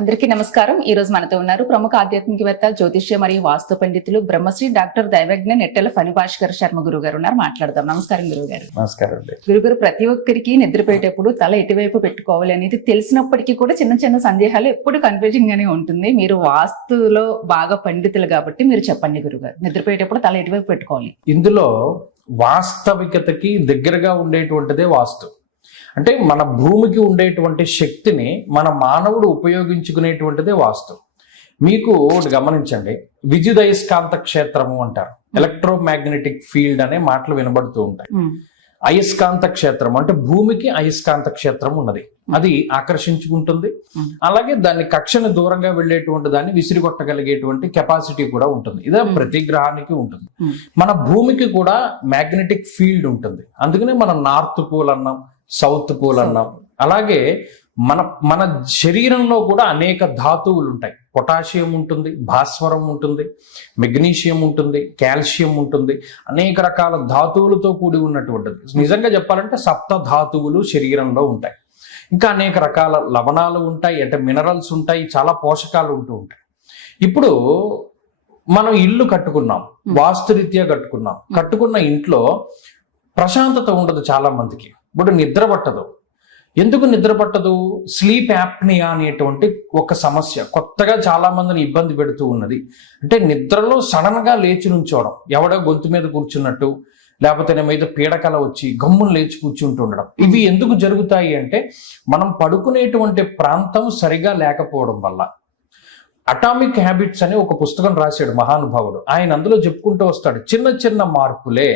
అందరికీ నమస్కారం. ఈ రోజు మనతో ఉన్నారు ప్రముఖ ఆధ్యాత్మికవేత్త, జ్యోతిష్య మరియు వాస్తు పండితులు బ్రహ్మశ్రీ డాక్టర్ దైవజ్ఞ నెట్టెల ఫణిభాస్కర్ శర్మ గురువు గారు ఉన్నారు. మాట్లాడదాం. నమస్కారం గురుగారు. నమస్కారం అండి. గురుగారు, ప్రతి ఒక్కరికి నిద్రపోయేటప్పుడు తల ఎటువైపు పెట్టుకోవాలి అనేది తెలిసినప్పటికీ కూడా చిన్న చిన్న సందేహాలు ఎప్పుడు కన్ఫ్యూజింగ్ గానే ఉంటుంది. మీరు వాస్తులో బాగా పండితులు కాబట్టి మీరు చెప్పండి గురుగారు, నిద్రపోయేటప్పుడు తల ఎటువైపు పెట్టుకోవాలి? ఇందులో వాస్తవికతకి దగ్గరగా ఉండేటువంటిదే వాస్తు. అంటే మన భూమికి ఉండేటువంటి శక్తిని మన మానవుడు ఉపయోగించుకునేటువంటిదే వాస్తు. మీకు ఒకటి గమనించండి, విద్యుదయస్కాంత క్షేత్రము అంటారు, ఎలక్ట్రోమాగ్నెటిక్ ఫీల్డ్ అనే మాటలు వినబడుతూ ఉంటాయి. అయస్కాంత క్షేత్రం అంటే భూమికి అయస్కాంత క్షేత్రం ఉన్నది, అది ఆకర్షించుకుంటుంది. అలాగే దాన్ని కక్షను దూరంగా వెళ్ళేటువంటి దాన్ని విసిరికొట్టగలిగేటువంటి కెపాసిటీ కూడా ఉంటుంది. ఇది ప్రతి గ్రహానికి ఉంటుంది. మన భూమికి కూడా మ్యాగ్నెటిక్ ఫీల్డ్ ఉంటుంది. అందుకనే మనం నార్త్ పోల్ అన్నాం, సౌత్ పోల్ అన్నాం. అలాగే మన శరీరంలో కూడా అనేక ధాతువులు ఉంటాయి. పొటాషియం ఉంటుంది, భాస్వరం ఉంటుంది, మెగ్నీషియం ఉంటుంది, కాల్షియం ఉంటుంది. అనేక రకాల ధాతువులతో కూడి ఉన్నటువంటిది. నిజంగా చెప్పాలంటే సప్త ధాతువులు శరీరంలో ఉంటాయి. ఇంకా అనేక రకాల లవణాలు ఉంటాయి, అంటే మినరల్స్ ఉంటాయి, చాలా పోషకాలు ఉంటూ ఉంటాయి. ఇప్పుడు మనం ఇల్లు కట్టుకున్నాం, వాస్తురీత్యా కట్టుకున్నాం. కట్టుకున్న ఇంట్లో ప్రశాంతత ఉండదు చాలా మందికి. ఇప్పుడు నిద్ర పట్టదు. ఎందుకు నిద్ర పట్టదు? స్లీప్ యాప్నియా అనేటువంటి ఒక సమస్య కొత్తగా చాలా మందిని ఇబ్బంది పెడుతూ ఉన్నది. అంటే నిద్రలో సడన్ గా లేచి నుంచోవడం, ఎవడో గొంతు మీద కూర్చున్నట్టు, లేకపోతే నా మీద పీడకల వచ్చి గమ్మును లేచి కూర్చుంటూ ఉండడం. ఇవి ఎందుకు జరుగుతాయి అంటే మనం పడుకునేటువంటి ప్రాంతం సరిగా లేకపోవడం వల్ల. అటామిక్ హ్యాబిట్స్ అని ఒక పుస్తకం రాశాడు మహానుభావుడు. ఆయన అందులో చెప్పుకుంటూ వస్తాడు, చిన్న చిన్న మార్పులే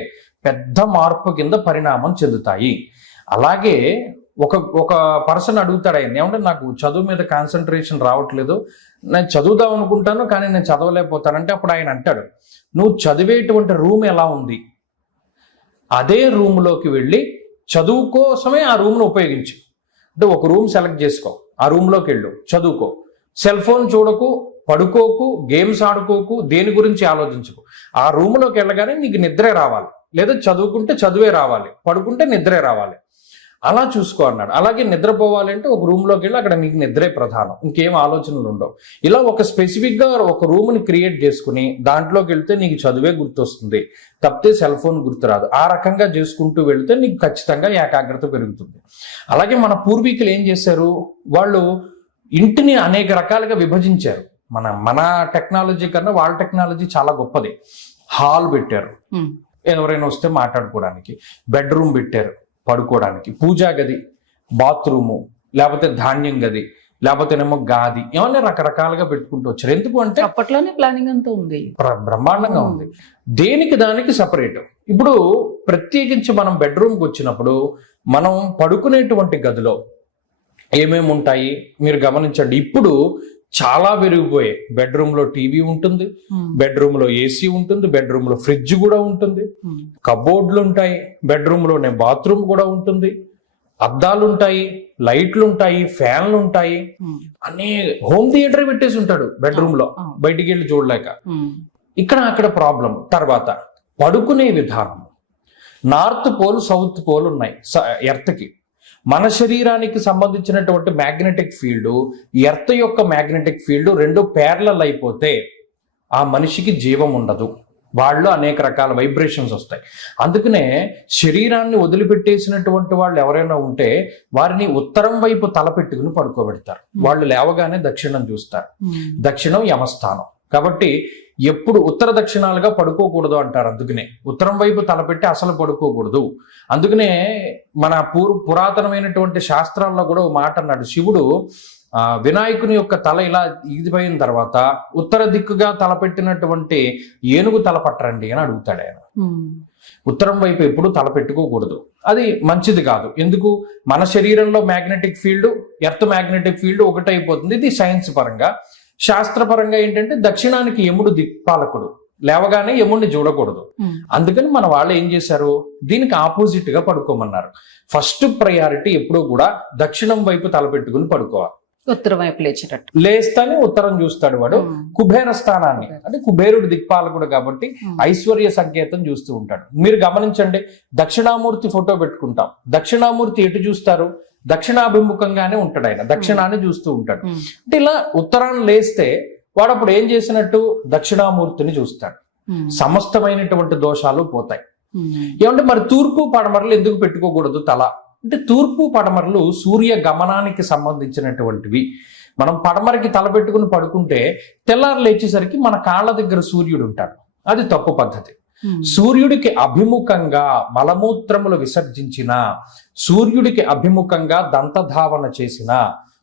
పెద్ద మార్పు కింద పరిణామం చెందుతాయి. అలాగే ఒక పర్సన్ అడుగుతాడు ఆయన, ఏమంటే నాకు చదువు మీద కాన్సన్ట్రేషన్ రావట్లేదు, నేను చదువుదాం అనుకుంటాను కానీ నేను చదవలేకపోతానంటే అప్పుడు ఆయన అంటాడు, నువ్వు చదివేటువంటి రూమ్ ఎలా ఉంది, అదే రూమ్లోకి వెళ్ళి చదువు కోసమే ఆ రూమ్ను ఉపయోగించు. అంటే ఒక రూమ్ సెలెక్ట్ చేసుకో, ఆ రూమ్లోకి వెళ్ళు, చదువుకో. సెల్ ఫోన్ చూడకు, పడుకోకు, గేమ్స్ ఆడుకోకు, దేని గురించి ఆలోచించుకో. ఆ రూమ్లోకి వెళ్ళగానే నీకు నిద్రే రావాలి, లేదా చదువుకుంటే చదువే రావాలి, పడుకుంటే నిద్రే రావాలి. అలా చూసుకో అన్నాడు. అలాగే నిద్రపోవాలి అంటే ఒక రూమ్లోకి వెళ్ళి అక్కడ నీకు నిద్రే ప్రధానం, ఇంకేం ఆలోచనలు ఉండవు. ఇలా ఒక స్పెసిఫిక్గా ఒక రూమ్ని క్రియేట్ చేసుకుని దాంట్లోకి వెళ్తే నీకు చదువే గుర్తొస్తుంది, తప్పితే సెల్ ఫోన్ గుర్తురాదు. ఆ రకంగా చేసుకుంటూ వెళితే నీకు ఖచ్చితంగా ఏకాగ్రత పెరుగుతుంది. అలాగే మన పూర్వీకులు ఏం చేశారు, వాళ్ళు ఇంటిని అనేక రకాలుగా విభజించారు. మన టెక్నాలజీ కన్నా వాళ్ళ టెక్నాలజీ చాలా గొప్పది. హాల్ పెట్టారు, ఎవరైనా వస్తే మాట్లాడుకోవడానికి. బెడ్రూమ్ పెట్టారు, పడుకోవడానికి. పూజా గది, బాత్రూము, లేకపోతే ధాన్యం గది, లేకపోతేనేమో గాది, ఏమన్నా రకరకాలుగా పెట్టుకుంటూ వచ్చారు. ఎందుకు అంటే అప్పట్లోనే ప్లానింగ్ అంతా ఉంది, బ్రహ్మాండంగా ఉంది. దేనికి దానికి సపరేట్. ఇప్పుడు ప్రత్యేకించి మనం బెడ్రూమ్కి వచ్చినప్పుడు మనం పడుకునేటువంటి గదిలో ఏమేమి ఉంటాయి మీరు గమనించండి. ఇప్పుడు చాలా పెరిగిపోయాయి. బెడ్రూమ్ లో టీవీ ఉంటుంది, బెడ్రూమ్ లో ఏసీ ఉంటుంది, బెడ్రూమ్ లో ఫ్రిడ్జ్ కూడా ఉంటుంది, కబోర్డ్లు ఉంటాయి, బెడ్రూమ్ లోనే బాత్రూమ్ కూడా ఉంటుంది, అద్దాలు ఉంటాయి, లైట్లు ఉంటాయి, ఫ్యాన్లు ఉంటాయి. అనే హోమ్ థియేటర్ పెట్టేసి ఉంటాడు బెడ్రూమ్ లో, బయటికి వెళ్ళి చూడలేక. ఇక్కడ అక్కడ ప్రాబ్లం. తర్వాత పడుకునే విధానం. నార్త్ పోల్, సౌత్ పోల్ ఉన్నాయి ఎర్త్కి. మన శరీరానికి సంబంధించినటువంటి మ్యాగ్నెటిక్ ఫీల్డ్, ఎర్త్ యొక్క మ్యాగ్నెటిక్ ఫీల్డ్ రెండు ప్యారలల్ అయిపోతే ఆ మనిషికి జీవం ఉండదు. వాళ్ళు అనేక రకాల వైబ్రేషన్స్ వస్తాయి. అందుకనే శరీరాన్ని వదిలిపెట్టేసినటువంటి వాళ్ళు ఎవరైనా ఉంటే వారిని ఉత్తరం వైపు తలపెట్టుకుని పడుకోబెడతారు. వాళ్ళు లేవగానే దక్షిణం చూస్తారు. దక్షిణం యమస్థానం కాబట్టి ఎప్పుడు ఉత్తర దక్షిణాలుగా పడుకోకూడదు అంటారు. అందుకనే ఉత్తరం వైపు తలపెట్టి అసలు పడుకోకూడదు. అందుకనే మన పురాతనమైనటువంటి శాస్త్రాల్లో కూడా ఒక మాట అన్నాడు. శివుడు వినాయకుని యొక్క తల ఇలా ఈదిపోయిన తర్వాత ఉత్తర దిక్కుగా తలపెట్టినటువంటి ఏనుగు తల పట్టరండి అని అడుగుతాడు ఆయన. ఉత్తరం వైపు ఎప్పుడు తలపెట్టుకోకూడదు, అది మంచిది కాదు. ఎందుకు? మన శరీరంలో magnetic field, earth magnetic field ఒకటైపోతుంది. ఇది సైన్స్ పరంగా. శాస్త్రపరంగా ఏంటంటే దక్షిణానికి యముడు దిక్పాలకుడు, లేవగానే యముడిని చూడకూడదు. అందుకని మన వాళ్ళు ఏం చేశారు, దీనికి ఆపోజిట్ గా పడుకోమన్నారు. ఫస్ట్ ప్రయారిటీ ఎప్పుడూ కూడా దక్షిణం వైపు తలపెట్టుకుని పడుకోవాలి. ఉత్తరం వైపు లేచేటట్టు. లేస్తేనే ఉత్తరం చూస్తాడు వాడు. కుబేర స్థానాన్ని అంటే కుబేరుడు దిక్పాలకుడు కాబట్టి ఐశ్వర్య సంకేతం చూస్తూ ఉంటాడు. మీరు గమనించండి, దక్షిణామూర్తి ఫోటో పెట్టుకుంటాం, దక్షిణామూర్తి ఎటు చూస్తారు? దక్షిణాభిముఖంగానే ఉంటాడు, ఆయన దక్షిణాన్ని చూస్తూ ఉంటాడు. అంటే ఇలా ఉత్తరాన్ని లేస్తే వాడు అప్పుడు ఏం చేసినట్టు? దక్షిణామూర్తిని చూస్తాడు. సమస్తమైనటువంటి దోషాలు పోతాయి. ఏమంటే మరి తూర్పు పడమరలు ఎందుకు పెట్టుకోకూడదు తల అంటే, తూర్పు పడమరలు సూర్య గమనానికి సంబంధించినటువంటివి. మనం పడమరకి తల పెట్టుకుని పడుకుంటే తెల్లారు లేచేసరికి మన కాళ్ళ దగ్గర సూర్యుడు ఉంటాడు. అది తప్పు పద్ధతి. సూర్యుడికి అభిముఖంగా మలమూత్రములు విసర్జించిన, సూర్యుడికి అభిముఖంగా దంతధావన చేసిన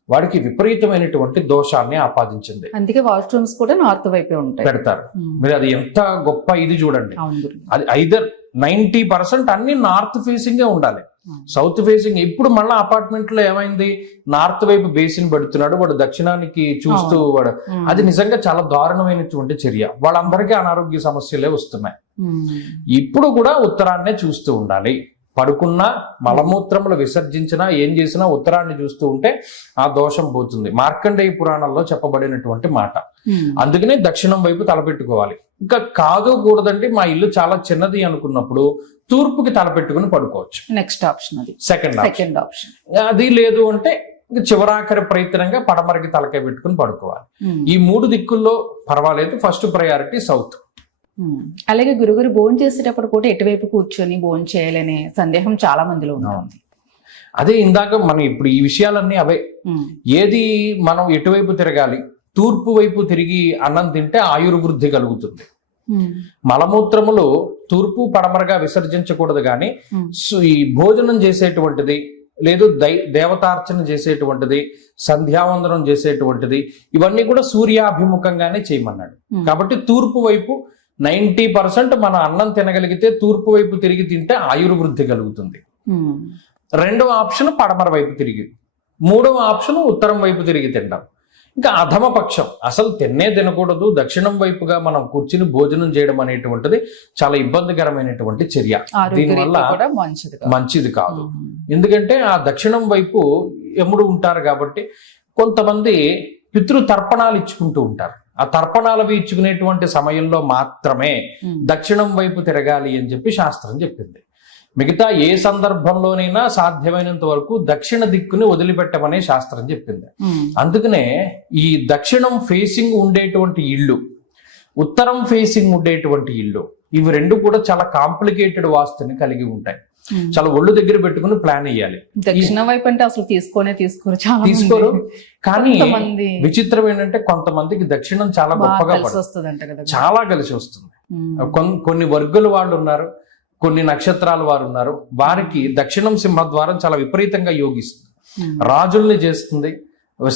వాడికి విపరీతమైనటువంటి దోషాన్ని ఆపాదించింది. అందుకే వాష్రూమ్స్ కూడా నార్త్ వైపే ఉంటాయి, పెడతారు. మీరు అది ఎంత గొప్ప ఇది చూడండి. అది ఐదర్ 90% అన్ని నార్త్ ఫేసింగ్ ఉండాలి, సౌత్ ఫేసింగ్. ఇప్పుడు మళ్ళీ అపార్ట్మెంట్ లో ఏమైంది? నార్త్ వైపు బేసిన్ పెడుతున్నాడు వాడు, దక్షిణానికి చూస్తూ వాడు. అది నిజంగా చాలా దారుణమైనటువంటి చర్య. వాళ్ళందరికీ అనారోగ్య సమస్యలే వస్తున్నాయి. ఇప్పుడు కూడా ఉత్తరాన్నే చూస్తూ ఉండాలి. పడుకున్నా, మలమూత్రములు విసర్జించినా, ఏం చేసినా ఉత్తరాన్ని చూస్తూ ఉంటే ఆ దోషం పోతుంది. మార్కండేయ పురాణంలో చెప్పబడినటువంటి మాట. అందుకనే దక్షిణం వైపు తలపెట్టుకోవాలి. ఇంకా కాదు కూడదంటే మా ఇల్లు చాలా చిన్నది అనుకున్నప్పుడు తూర్పుకి తలపెట్టుకుని పడుకోవచ్చు. నెక్స్ట్ ఆప్షన్ అది, సెకండ్ ఆప్షన్. అది లేదు అంటే చివరాఖరి ప్రయత్నంగా పడమరకి తలకాయ పెట్టుకుని పడుకోవాలి. ఈ 3 దిక్కుల్లో పర్వాలేదు. First priority south. అలాగే గురుగారు భోజనం చేసేటప్పుడు కూడా ఎటువైపు కూర్చొని భోజనం చేయాలనే సందేహం చాలా మందిలో ఉంటుంది. అదే ఇందాక మనం ఇప్పుడు ఈ విషయాలన్నీ అవే. ఏది మనం ఎటువైపు తిరగాలి? తూర్పు వైపు తిరిగి అన్నం తింటే ఆయుర్వృద్ధి కలుగుతుంది. మలమూత్రములు తూర్పు పడమరగా విసర్జించకూడదు, కానీ ఈ భోజనం చేసేటువంటిది లేదు దేవతార్చన చేసేటువంటిది, సంధ్యావందనం చేసేటువంటిది, ఇవన్నీ కూడా సూర్యాభిముఖంగానే చేయమన్నాడు. కాబట్టి తూర్పు వైపు 90% మన అన్నం తినగలిగితే తూర్పు వైపు తిరిగి తింటే ఆయుర్వృద్ధి కలుగుతుంది. రెండవ ఆప్షన్ పడమర వైపు తిరిగి, మూడవ ఆప్షన్ ఉత్తరం వైపు తిరిగి తినడం. ఇంకా అధమ పక్షం అసలు తినకూడదు, దక్షిణం వైపుగా మనం కూర్చుని భోజనం చేయడం అనేటువంటిది చాలా ఇబ్బందికరమైనటువంటి చర్య. దీనివల్ల మంచిది కాదు. ఎందుకంటే ఆ దక్షిణం వైపు యముడు ఉంటారు కాబట్టి కొంతమంది పితృ తర్పణాలు ఇచ్చుకుంటూ ఉంటారు. ఆ తర్పణాలు ఇచ్చుకునేటువంటి సమయంలో మాత్రమే దక్షిణం వైపు తిరగాలి అని చెప్పి శాస్త్రం చెప్పింది. మిగతా ఏ సందర్భంలోనైనా సాధ్యమైనంత వరకు దక్షిణ దిక్కుని వదిలిపెట్టమనే శాస్త్రం చెప్పింది. అందుకనే ఈ దక్షిణం ఫేసింగ్ ఉండేటువంటి ఇల్లు, ఉత్తరం ఫేసింగ్ ఉండేటువంటి ఇల్లు, ఇవి రెండు కూడా చాలా కాంప్లికేటెడ్ వాస్తుని కలిగి ఉంటాయి. చాలా ఒళ్ళు దగ్గర పెట్టుకుని ప్లాన్ వేయాలి. దక్షిణ వైపు అంటే అసలు తీసుకోరు. కానీ విచిత్రం ఏంటంటే కొంతమందికి దక్షిణం చాలా గొప్పగా చాలా కలిసి వస్తుంది. కొన్ని వర్గుల వాళ్ళు ఉన్నారు, కొన్ని నక్షత్రాల వారు ఉన్నారు, వారికి దక్షిణం సింహద్వారం చాలా విపరీతంగా యోగిస్తుంది, రాజుల్ని చేస్తుంది,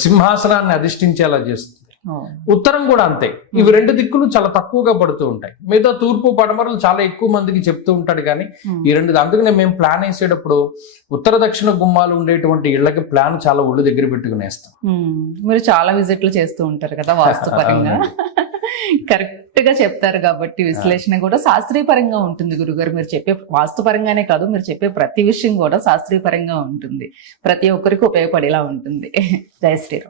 సింహాసనాన్ని అధిష్ఠించేలా చేస్తుంది. ఉత్తరం కూడా అంతే. ఇవి రెండు దిక్కులు చాలా తక్కువగా పడుతూ ఉంటాయి. మిగతా తూర్పు పడమరలు చాలా ఎక్కువ మందికి చెప్తూ ఉంటాడు. కానీ ఈ రెండు, అందుకనే మేము ప్లాన్ వేసేటప్పుడు ఉత్తర దక్షిణ గుమ్మాలు ఉండేటువంటి ఇళ్లకి ప్లాన్ చాలా ఒళ్ళు దగ్గర పెట్టుకునేస్తాం. మీరు చాలా విజిట్లు చేస్తూ ఉంటారు కదా వాస్తుపరంగా, కరెక్ట్ గా చెప్తారు కాబట్టి విశ్లేషణ కూడా శాస్త్రీయ పరంగా ఉంటుంది గురుగారు. మీరు చెప్పే వాస్తుపరంగానే కాదు, మీరు చెప్పే ప్రతి విషయం కూడా శాస్త్రీయ పరంగా ఉంటుంది, ప్రతి ఒక్కరికి ఉపయోగపడేలా ఉంటుంది. జై శ్రీరామ్.